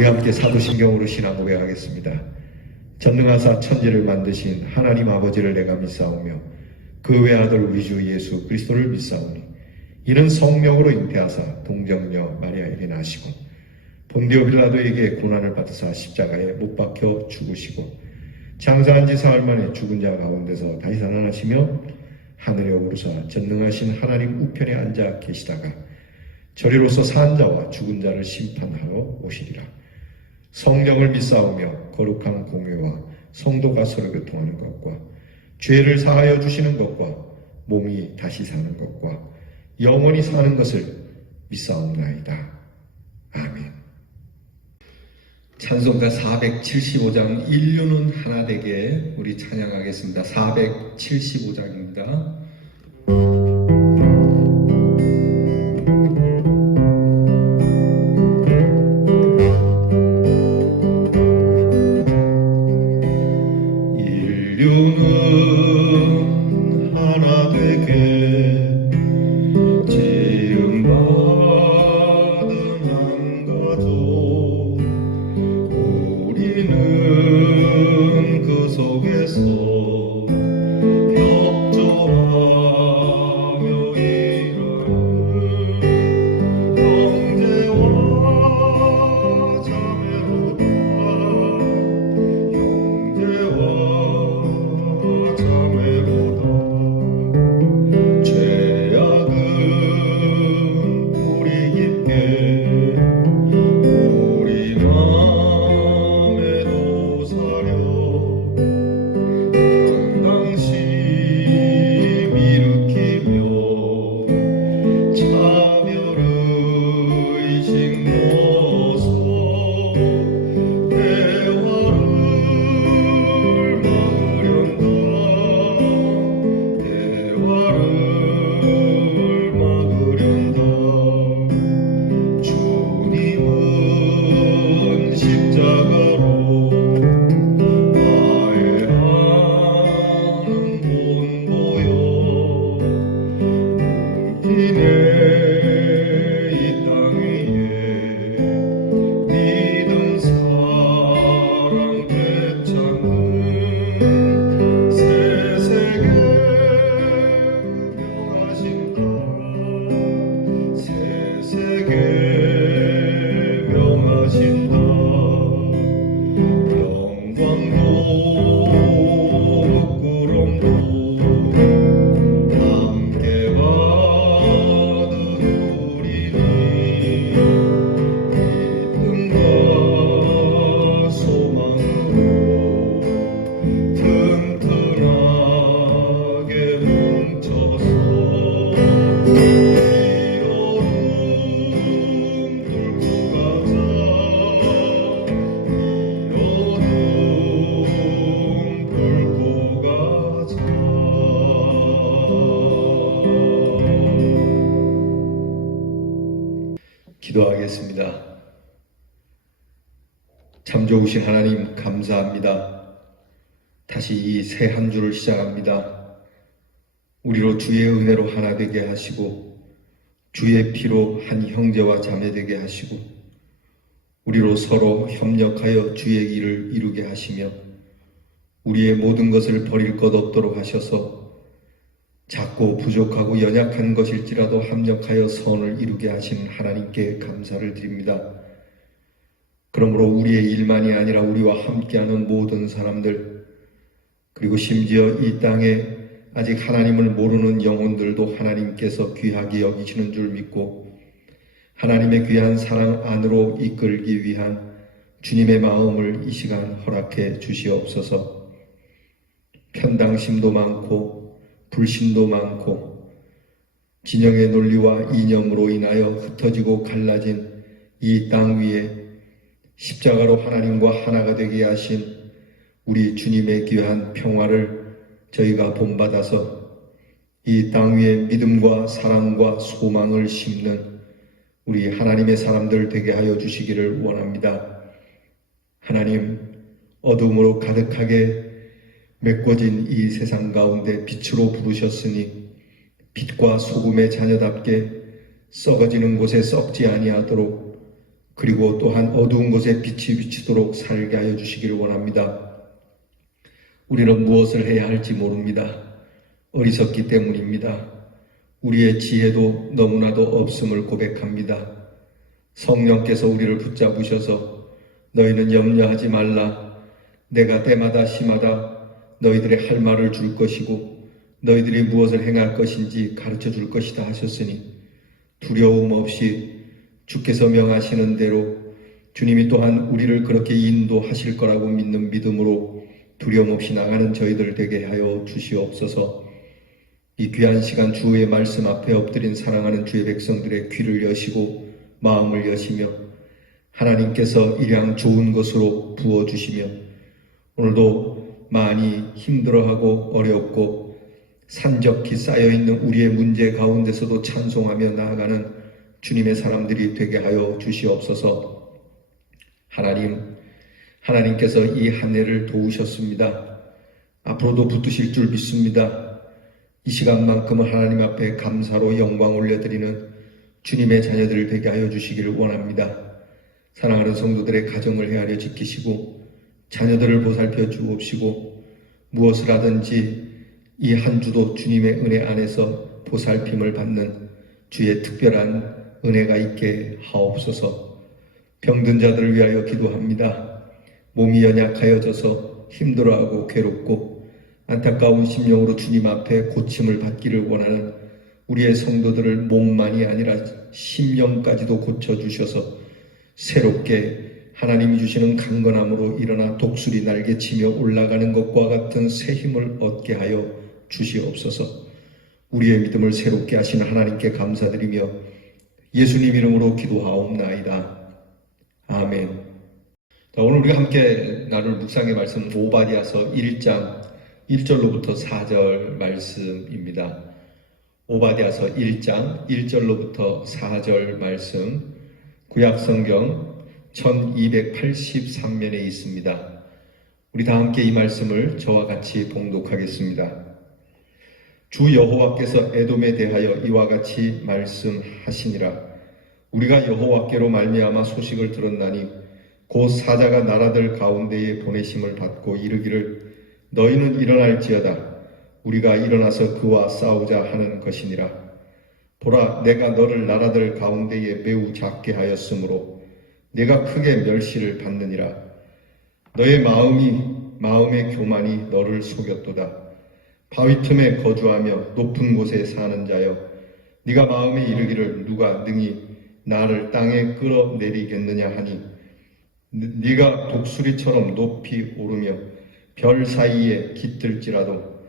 우리 함께 사도신경으로 신앙 고백하겠습니다. 전능하사 천지를 만드신 하나님 아버지를 내가 믿사오며 그 외아들 우리 주 예수 그리스도를 믿사오니 이는 성령으로 잉태하사 동정녀 마리아에게 나시고 본디오 빌라도에게 고난을 받으사 십자가에 못 박혀 죽으시고 장사한 지 사흘 만에 죽은 자 가운데서 다시 살아나시며 하늘에 오르사 전능하신 하나님 우편에 앉아 계시다가 저리로서 산 자와 죽은 자를 심판하러 오시리라. 성령을 믿사오며 거룩한 공회와 성도가 서로 교통하는 것과 죄를 사하여 주시는 것과 몸이 다시 사는 것과 영원히 사는 것을 믿사옵나이다. 아멘. 찬송가 475장 인류는 하나 되게 우리 찬양하겠습니다. 475장입니다. 인류는 하나 되게 지음받은 한 가족 우리는 그 속에서 협조하며 일하는 형제와 자매로다. 형제와 자매로다. 죄악은 뿌리 깊게 우리 맘에도 사려 당당심 일으키며 차별의식 넣어서 대화를 막으련다. 대화를 막으련다. 주님은 십자가로 화해하는 본보여 뭉티네 이 땅 위에 믿음 사랑 되찾는 새 세계 명하신다. 새 세계 명하신다. 영광도 부끄럼도 함께 받은 우리는 믿음과 소망으로 튼튼하게 뭉쳐서 이어둠 뚫고 가자. 이어둠 뚫고 가자. 기도하겠습니다. 참 좋으신 하나님 감사합니다. 다시 이 새 한 주를 시작합니다. 우리로 주의 은혜로 하나 되게 하시고 주의 피로 한 형제와 자매 되게 하시고 우리로 서로 협력하여 주의 일을 이루게 하시며 우리의 모든 것을 버릴 것 없도록 하셔서 작고 부족하고 연약한 것일지라도 합력하여 선을 이루게 하신 하나님께 감사를 드립니다. 그러므로 우리의 일만이 아니라 우리와 함께하는 모든 사람들 그리고 심지어 이 땅에 아직 하나님을 모르는 영혼들도 하나님께서 귀하게 여기시는 줄 믿고 하나님의 귀한 사랑 안으로 이끌기 위한 주님의 마음을 이 시간 허락해 주시옵소서. 편당심도 많고 불신도 많고 진영의 논리와 이념으로 인하여 흩어지고 갈라진 이 땅 위에 십자가로 하나님과 하나가 되게 하신 우리 주님의 귀한 평화를 저희가 본받아서 이 땅 위에 믿음과 사랑과 소망을 심는 우리 하나님의 사람들 되게 하여 주시기를 원합니다. 하나님, 어둠으로 가득하게 메꿔진 이 세상 가운데 빛으로 부르셨으니 빛과 소금의 자녀답게 썩어지는 곳에 썩지 아니하도록 그리고 또한 어두운 곳에 빛이 비치도록 살게 하여 주시기를 원합니다. 우리는 무엇을 해야 할지 모릅니다. 어리석기 때문입니다. 우리의 지혜도 너무나도 없음을 고백합니다. 성령께서 우리를 붙잡으셔서 너희는 염려하지 말라. 내가 때마다 시마다 너희들의 할 말을 줄 것이고 너희들이 무엇을 행할 것인지 가르쳐 줄 것이다 하셨으니 두려움 없이 주께서 명하시는 대로 주님이 또한 우리를 그렇게 인도하실 거라고 믿는 믿음으로 두려움 없이 나가는 저희들 되게 하여 주시옵소서. 이 귀한 시간 주의 말씀 앞에 엎드린 사랑하는 주의 백성들의 귀를 여시고 마음을 여시며 하나님께서 일양 좋은 것으로 부어주시며 오늘도 많이 힘들어하고 어렵고 산적히 쌓여있는 우리의 문제 가운데서도 찬송하며 나아가는 주님의 사람들이 되게 하여 주시옵소서. 하나님께서 이 한 해를 도우셨습니다. 앞으로도 붙드실 줄 믿습니다. 이 시간만큼은 하나님 앞에 감사로 영광 올려드리는 주님의 자녀들 되게 하여 주시기를 원합니다. 사랑하는 성도들의 가정을 헤아려 지키시고 자녀들을 보살펴 주옵시고 무엇을 하든지 이 한 주도 주님의 은혜 안에서 보살핌을 받는 주의 특별한 은혜가 있게 하옵소서. 병든 자들을 위하여 기도합니다. 몸이 연약하여져서 힘들어하고 괴롭고 안타까운 심령으로 주님 앞에 고침을 받기를 원하는 우리의 성도들을 몸만이 아니라 심령까지도 고쳐주셔서 새롭게 하나님이 주시는 강건함으로 일어나 독수리 날개치며 올라가는 것과 같은 새 힘을 얻게 하여 주시옵소서. 우리의 믿음을 새롭게 하시는 하나님께 감사드리며 예수님 이름으로 기도하옵나이다. 아멘. 자, 오늘 우리가 함께 나눌 묵상의 말씀 오바댜서 1장 1절로부터 4절 말씀입니다. 오바댜서 1장 1절로부터 4절 말씀, 구약성경 1283면에 있습니다. 우리 다 함께 이 말씀을 저와 같이 봉독하겠습니다. 주 여호와께서 에돔에 대하여 이와 같이 말씀하시니라. 우리가 여호와께로 말미암아 소식을 들었나니 곧 사자가 나라들 가운데에 보내심을 받고 이르기를 너희는 일어날지어다. 우리가 일어나서 그와 싸우자 하는 것이니라. 보라, 내가 너를 나라들 가운데에 매우 작게 하였으므로 내가 크게 멸시를 받느니라. 너의 마음의 교만이 너를 속였도다. 바위 틈에 거주하며 높은 곳에 사는 자여, 네가 마음에 이르기를 누가 능히 나를 땅에 끌어내리겠느냐 하니 네가 독수리처럼 높이 오르며 별 사이에 깃들지라도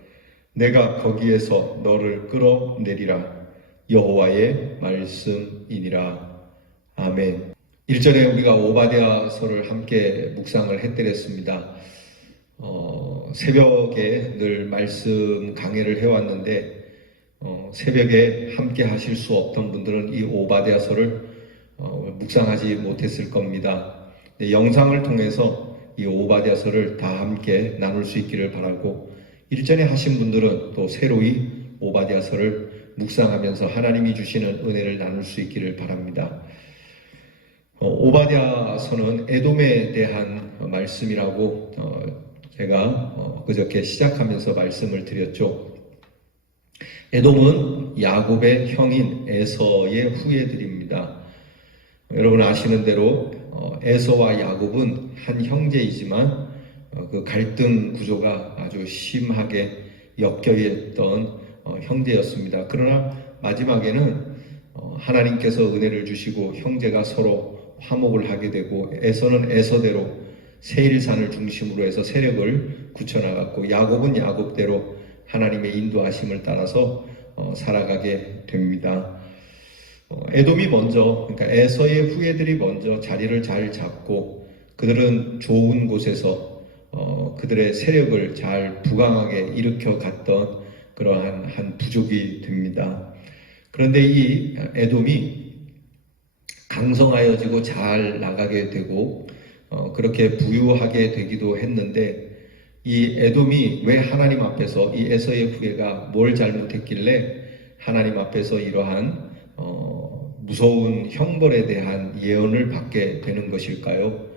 내가 거기에서 너를 끌어내리라. 여호와의 말씀이니라. 아멘. 1절에 우리가 오바댜서를 함께 묵상을 해드렸습니다. 새벽에 늘 말씀 강해를 해왔는데 새벽에 함께 하실 수 없던 분들은 이 오바댜서를 묵상하지 못했을 겁니다. 영상을 통해서 이 오바댜서를 다 함께 나눌 수 있기를 바라고, 일전에 하신 분들은 또 새로이 오바댜서를 묵상하면서 하나님이 주시는 은혜를 나눌 수 있기를 바랍니다. 오바댜서는 에돔에 대한 말씀이라고 제가 그저께 시작하면서 말씀을 드렸죠. 에돔은 야곱의 형인 에서의 후예들입니다. 여러분 아시는 대로 에서와 야곱은 한 형제이지만 그 갈등 구조가 아주 심하게 엮여있던 형제였습니다. 그러나 마지막에는 하나님께서 은혜를 주시고 형제가 서로 화목을 하게 되고, 에서는 에서대로 세일산을 중심으로 해서 세력을 굳혀나갔고, 야곱은 야곱대로 하나님의 인도하심을 따라서 살아가게 됩니다. 에돔이 먼저, 그러니까 에서의 후예들이 먼저 자리를 잘 잡고 그들은 좋은 곳에서 그들의 세력을 잘 부강하게 일으켜 갔던 그러한 한 부족이 됩니다. 그런데 이 에돔이 강성하여지고 잘 나가게 되고 그렇게 부유하게 되기도 했는데, 이 에돔이 왜 하나님 앞에서 이 에서의 후예가 뭘 잘못했길래 하나님 앞에서 이러한 무서운 형벌에 대한 예언을 받게 되는 것일까요?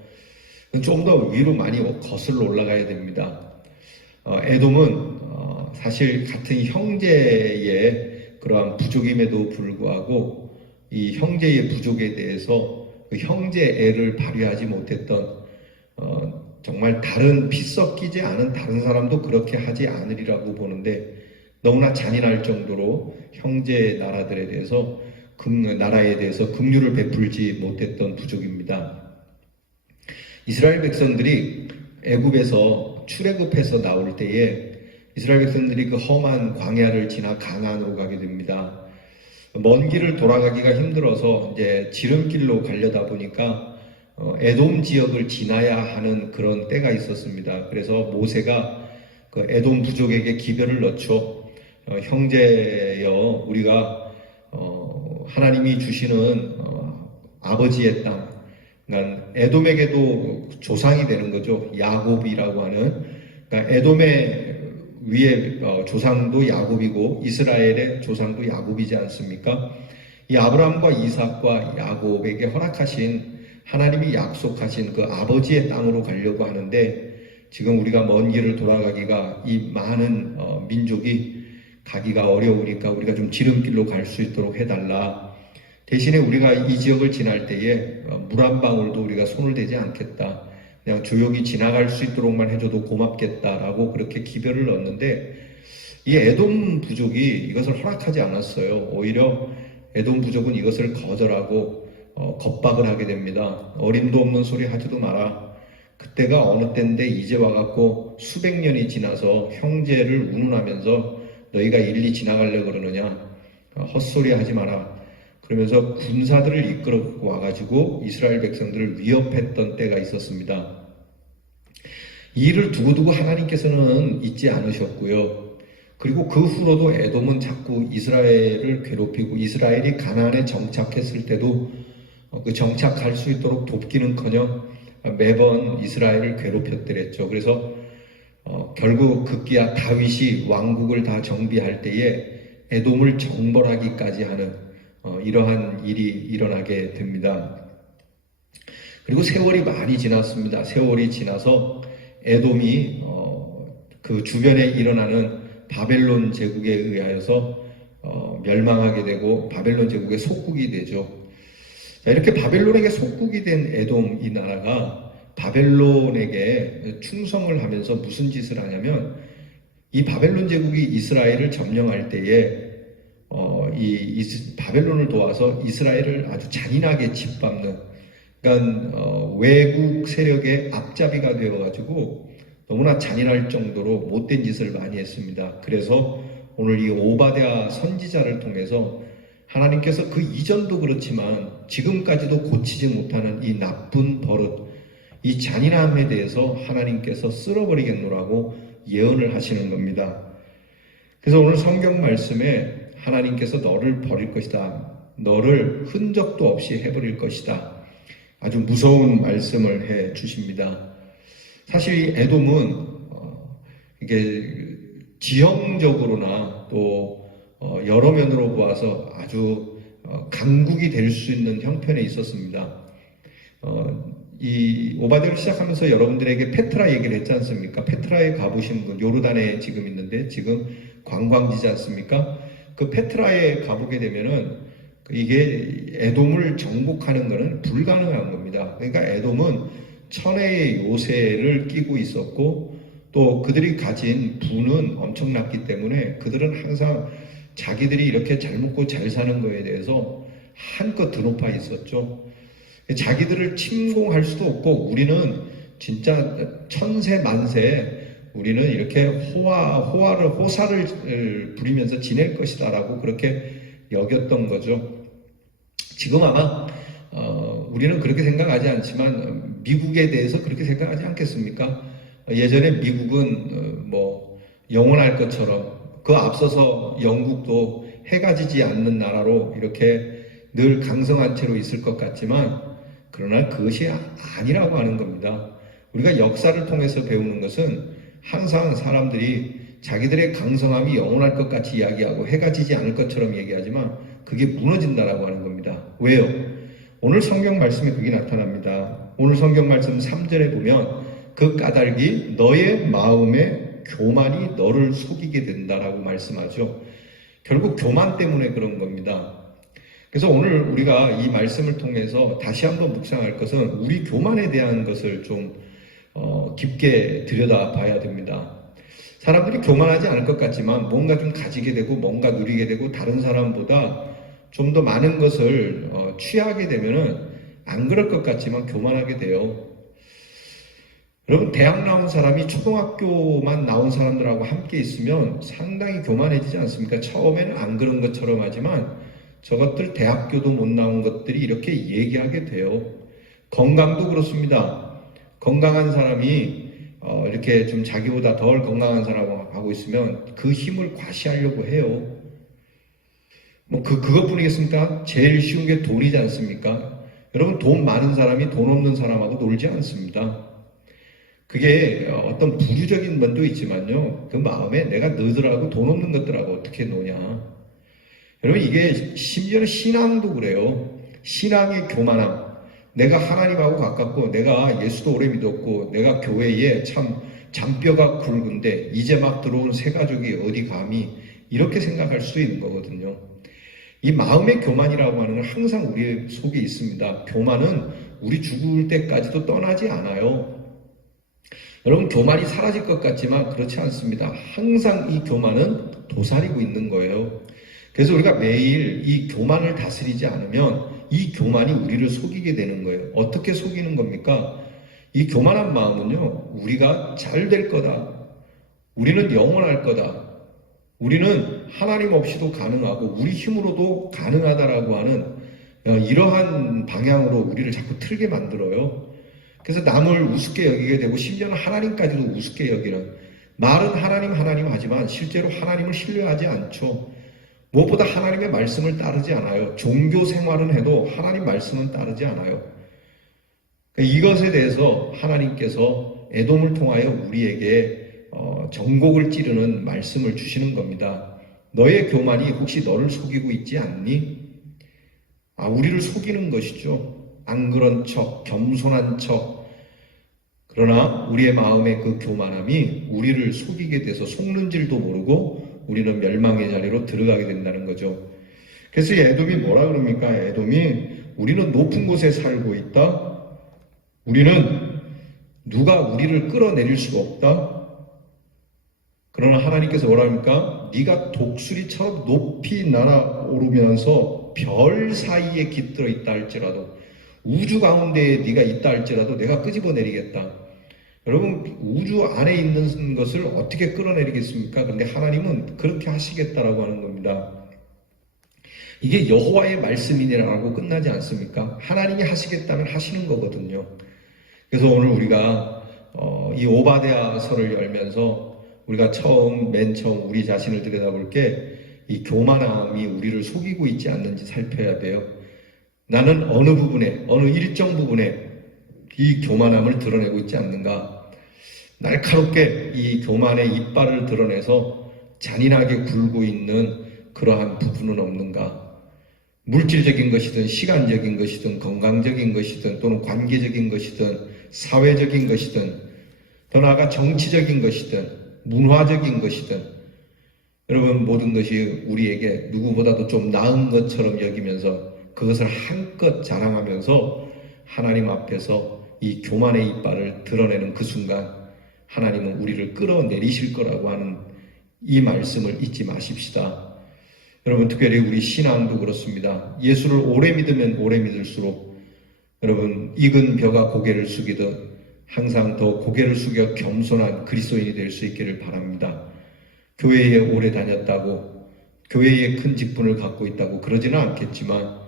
좀 더 위로 많이 거슬러 올라가야 됩니다. 에돔은 사실 같은 형제의 그러한 부족임에도 불구하고 이 형제의 부족에 대해서 그 형제애를 발휘하지 못했던 정말 다른 피 섞이지 않은 다른 사람도 그렇게 하지 않으리라고 보는데 너무나 잔인할 정도로 형제 나라들에 대해서 나라에 대해서 긍휼을 베풀지 못했던 부족입니다. 이스라엘 백성들이 애굽에서 출애굽해서 나올 때에 이스라엘 백성들이 그 험한 광야를 지나 가나안으로 가게 됩니다. 먼 길을 돌아가기가 힘들어서 이제 지름길로 가려다 보니까 에돔 지역을 지나야 하는 그런 때가 있었습니다. 그래서 모세가 그 에돔 부족에게 기별을 넣죠. 형제여, 우리가 하나님이 주시는 아버지의 땅, 그러니까 에돔에게도 조상이 되는 거죠. 야곱이라고 하는, 그러니까 에돔의 위에 조상도 야곱이고 이스라엘의 조상도 야곱이지 않습니까? 이 아브라함과 이삭과 야곱에게 허락하신 하나님이 약속하신 그 아버지의 땅으로 가려고 하는데 지금 우리가 먼 길을 돌아가기가 이 많은 민족이 가기가 어려우니까 우리가 좀 지름길로 갈 수 있도록 해달라. 대신에 우리가 이 지역을 지날 때에 물 한 방울도 우리가 손을 대지 않겠다. 그냥 조용히 지나갈 수 있도록만 해줘도 고맙겠다라고 그렇게 기별을 넣었는데 이 에돔 부족이 이것을 허락하지 않았어요. 오히려 에돔 부족은 이것을 거절하고 겁박을 하게 됩니다. 어림도 없는 소리 하지도 마라. 그때가 어느 때인데 이제 와갖고 수백 년이 지나서 형제를 운운하면서 너희가 일리 지나가려고 그러느냐. 헛소리 하지 마라. 그러면서 군사들을 이끌고 와가지고 이스라엘 백성들을 위협했던 때가 있었습니다. 이 일을 두고두고 하나님께서는 잊지 않으셨고요. 그리고 그 후로도 에돔은 자꾸 이스라엘을 괴롭히고 이스라엘이 가나안에 정착했을 때도 그 정착할 수 있도록 돕기는커녕 매번 이스라엘을 괴롭혔더랬죠. 그래서 결국 급기야 다윗이 왕국을 다 정비할 때에 에돔을 정벌하기까지 하는 이러한 일이 일어나게 됩니다. 그리고 세월이 많이 지났습니다. 세월이 지나서 에돔이 그 주변에 일어나는 바벨론 제국에 의하여서 멸망하게 되고 바벨론 제국의 속국이 되죠. 자, 이렇게 바벨론에게 속국이 된 에돔 이 나라가 바벨론에게 충성을 하면서 무슨 짓을 하냐면 이 바벨론 제국이 이스라엘을 점령할 때에 바벨론을 도와서 이스라엘을 아주 잔인하게 짓밟는, 그러니까 외국 세력의 앞잡이가 되어가지고 너무나 잔인할 정도로 못된 짓을 많이 했습니다. 그래서 오늘 이 오바댜 선지자를 통해서 하나님께서 그 이전도 그렇지만 지금까지도 고치지 못하는 이 나쁜 버릇, 이 잔인함에 대해서 하나님께서 쓸어버리겠노라고 예언을 하시는 겁니다. 그래서 오늘 성경 말씀에 하나님께서 너를 버릴 것이다. 너를 흔적도 없이 해버릴 것이다. 아주 무서운 말씀을 해 주십니다. 사실 에돔은 이게 지형적으로나 또 여러 면으로 보아서 아주 강국이 될 수 있는 형편에 있었습니다. 이 오바댜를 시작하면서 여러분들에게 페트라 얘기를 했지 않습니까? 페트라에 가보신 분, 요르단에 지금 있는데 지금 관광지지 않습니까? 그 페트라에 가보게 되면은 이게 에돔을 정복하는 것은 불가능한 겁니다. 그러니까 에돔은 천혜의 요새를 끼고 있었고 또 그들이 가진 부는 엄청났기 때문에 그들은 항상 자기들이 이렇게 잘 먹고 잘 사는 거에 대해서 한껏 드높아 있었죠. 자기들을 침공할 수도 없고 우리는 진짜 천세 만세 우리는 이렇게 호사를 부리면서 지낼 것이다 라고 그렇게 여겼던 거죠. 지금 아마 우리는 그렇게 생각하지 않지만 미국에 대해서 그렇게 생각하지 않겠습니까? 예전에 미국은 영원할 것처럼 그 앞서서 영국도 해가 지지 않는 나라로 이렇게 늘 강성한 채로 있을 것 같지만 그러나 그것이 아니라고 하는 겁니다. 우리가 역사를 통해서 배우는 것은 항상 사람들이 자기들의 강성함이 영원할 것 같이 이야기하고 해가 지지 않을 것처럼 얘기하지만 그게 무너진다라고 하는 겁니다. 왜요? 오늘 성경 말씀에 그게 나타납니다. 오늘 성경 말씀 3절에 보면 그 까닭이 너의 마음의 교만이 너를 속이게 된다라고 말씀하죠. 결국 교만 때문에 그런 겁니다. 그래서 오늘 우리가 이 말씀을 통해서 다시 한번 묵상할 것은 우리 교만에 대한 것을 좀 깊게 들여다봐야 됩니다. 사람들이 교만하지 않을 것 같지만 뭔가 좀 가지게 되고 뭔가 누리게 되고 다른 사람보다 좀 더 많은 것을 취하게 되면은 안 그럴 것 같지만 교만하게 돼요. 여러분, 대학 나온 사람이 초등학교만 나온 사람들하고 함께 있으면 상당히 교만해지지 않습니까? 처음에는 안 그런 것처럼 하지만 저것들 대학교도 못 나온 것들이 이렇게 얘기하게 돼요. 건강도 그렇습니다. 건강한 사람이 이렇게 좀 자기보다 덜 건강한 사람하고 있으면 그 힘을 과시하려고 해요. 그것뿐이겠습니까? 제일 쉬운 게 돈이지 않습니까? 여러분, 돈 많은 사람이 돈 없는 사람하고 놀지 않습니다. 그게 어떤 부류적인 면도 있지만요. 그 마음에 내가 너희들하고 돈 없는 것들하고 어떻게 노냐. 여러분, 이게 심지어는 신앙도 그래요. 신앙의 교만함. 내가 하나님하고 가깝고 내가 예수도 오래 믿었고 내가 교회에 참 잔뼈가 굵은데 이제 막 들어온 새 가족이 어디 감히 이렇게 생각할 수도 있는 거거든요. 이 마음의 교만이라고 하는 건 항상 우리 속에 있습니다. 교만은 우리 죽을 때까지도 떠나지 않아요. 여러분, 교만이 사라질 것 같지만 그렇지 않습니다. 항상 이 교만은 도사리고 있는 거예요. 그래서 우리가 매일 이 교만을 다스리지 않으면 이 교만이 우리를 속이게 되는 거예요. 어떻게 속이는 겁니까? 이 교만한 마음은요, 우리가 잘 될 거다. 우리는 영원할 거다. 우리는 하나님 없이도 가능하고 우리 힘으로도 가능하다라고 하는 이러한 방향으로 우리를 자꾸 틀게 만들어요. 그래서 남을 우습게 여기게 되고 심지어는 하나님까지도 우습게 여기는, 말은 하나님 하지만 실제로 하나님을 신뢰하지 않죠. 무엇보다 하나님의 말씀을 따르지 않아요. 종교 생활은 해도 하나님 말씀은 따르지 않아요. 이것에 대해서 하나님께서 에돔을 통하여 우리에게 정곡을 찌르는 말씀을 주시는 겁니다. 너의 교만이 혹시 너를 속이고 있지 않니? 우리를 속이는 것이죠. 안 그런 척, 겸손한 척. 그러나 우리의 마음의 그 교만함이 우리를 속이게 돼서 속는 줄도 모르고 우리는 멸망의 자리로 들어가게 된다는 거죠. 그래서 이 에돔이 뭐라 그럽니까? 에돔이 우리는 높은 곳에 살고 있다. 우리는 누가 우리를 끌어내릴 수가 없다. 그러나 하나님께서 뭐라 합니까? 네가 독수리처럼 높이 날아오르면서 별 사이에 깃들어 있다 할지라도, 우주 가운데에 네가 있다 할지라도 내가 끄집어내리겠다. 여러분, 우주 안에 있는 것을 어떻게 끌어내리겠습니까? 근데 하나님은 그렇게 하시겠다라고 하는 겁니다. 이게 여호와의 말씀이라고 끝나지 않습니까? 하나님이 하시겠다면 하시는 거거든요. 그래서 오늘 우리가 이 오바댜서를 열면서 우리가 맨 처음 우리 자신을 들여다볼 게 이 교만함이 우리를 속이고 있지 않는지 살펴야 돼요. 나는 어느 부분에, 어느 일정 부분에 이 교만함을 드러내고 있지 않는가? 날카롭게 이 교만의 이빨을 드러내서 잔인하게 굴고 있는 그러한 부분은 없는가? 물질적인 것이든 시간적인 것이든 건강적인 것이든 또는 관계적인 것이든 사회적인 것이든 더 나아가 정치적인 것이든 문화적인 것이든, 여러분, 모든 것이 우리에게 누구보다도 좀 나은 것처럼 여기면서 그것을 한껏 자랑하면서 하나님 앞에서 이 교만의 이빨을 드러내는 그 순간 하나님은 우리를 끌어내리실 거라고 하는 이 말씀을 잊지 마십시다. 여러분, 특별히 우리 신앙도 그렇습니다. 예수를 오래 믿으면 오래 믿을수록 여러분, 익은 벼가 고개를 숙이듯 항상 더 고개를 숙여 겸손한 그리스도인이 될 수 있기를 바랍니다. 교회에 오래 다녔다고, 교회에 큰 직분을 갖고 있다고 그러지는 않겠지만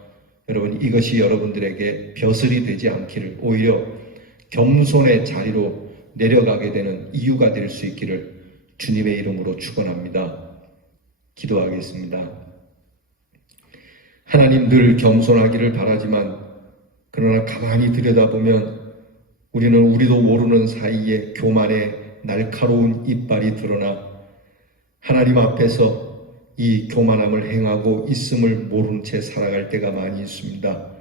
여러분, 이것이 여러분들에게 벼슬이 되지 않기를, 오히려 겸손의 자리로 내려가게 되는 이유가 될 수 있기를 주님의 이름으로 축원합니다. 기도하겠습니다. 하나님, 늘 겸손하기를 바라지만 그러나 가만히 들여다보면 우리는 우리도 모르는 사이에 교만의 날카로운 이빨이 드러나 하나님 앞에서 이 교만함을 행하고 있음을 모른 채 살아갈 때가 많이 있습니다.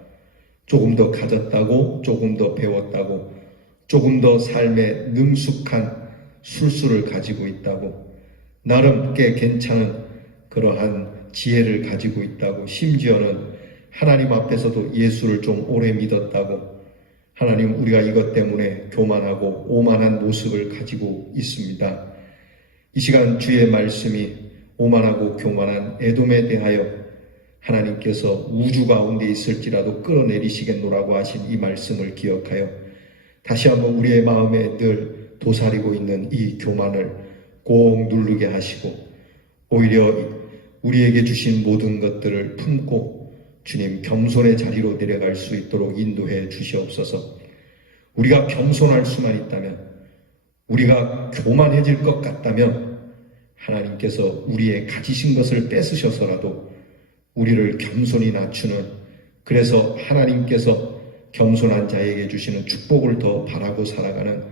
조금 더 가졌다고, 조금 더 배웠다고, 조금 더 삶에 능숙한 술수를 가지고 있다고, 나름 꽤 괜찮은 그러한 지혜를 가지고 있다고, 심지어는 하나님 앞에서도 예수를 좀 오래 믿었다고, 하나님 우리가 이것 때문에 교만하고 오만한 모습을 가지고 있습니다. 이 시간 주의 말씀이 오만하고 교만한 에돔에 대하여 하나님께서 우주 가운데 있을지라도 끌어내리시겠노라고 하신 이 말씀을 기억하여 다시 한번 우리의 마음에 늘 도사리고 있는 이 교만을 꼭 누르게 하시고, 오히려 우리에게 주신 모든 것들을 품고 주님 겸손의 자리로 내려갈 수 있도록 인도해 주시옵소서. 우리가 겸손할 수만 있다면, 우리가 교만해질 것 같다면 하나님께서 우리의 가지신 것을 뺏으셔서라도 우리를 겸손히 낮추는, 그래서 하나님께서 겸손한 자에게 주시는 축복을 더 바라고 살아가는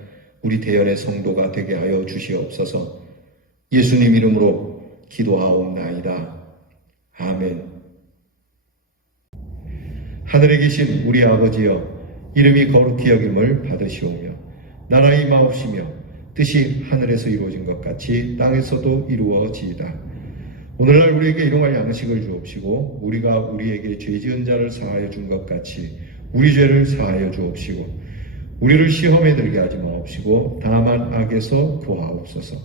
우리 대연의 성도가 되게 하여 주시옵소서. 예수님 이름으로 기도하옵나이다. 아멘. 하늘에 계신 우리 아버지여, 이름이 거룩히 여김을 받으시오며 나라의 임하옵시며 뜻이 하늘에서 이루어진 것 같이 땅에서도 이루어지이다. 오늘날 우리에게 일용할 양식을 주옵시고 우리가 우리에게 죄 지은 자를 사하여 준 것 같이 우리 죄를 사하여 주옵시고 우리를 시험에 들게 하지 마옵시고 다만 악에서 구하옵소서.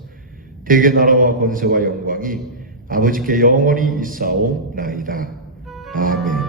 대개 나라와 권세와 영광이 아버지께 영원히 있사옵나이다. 아멘.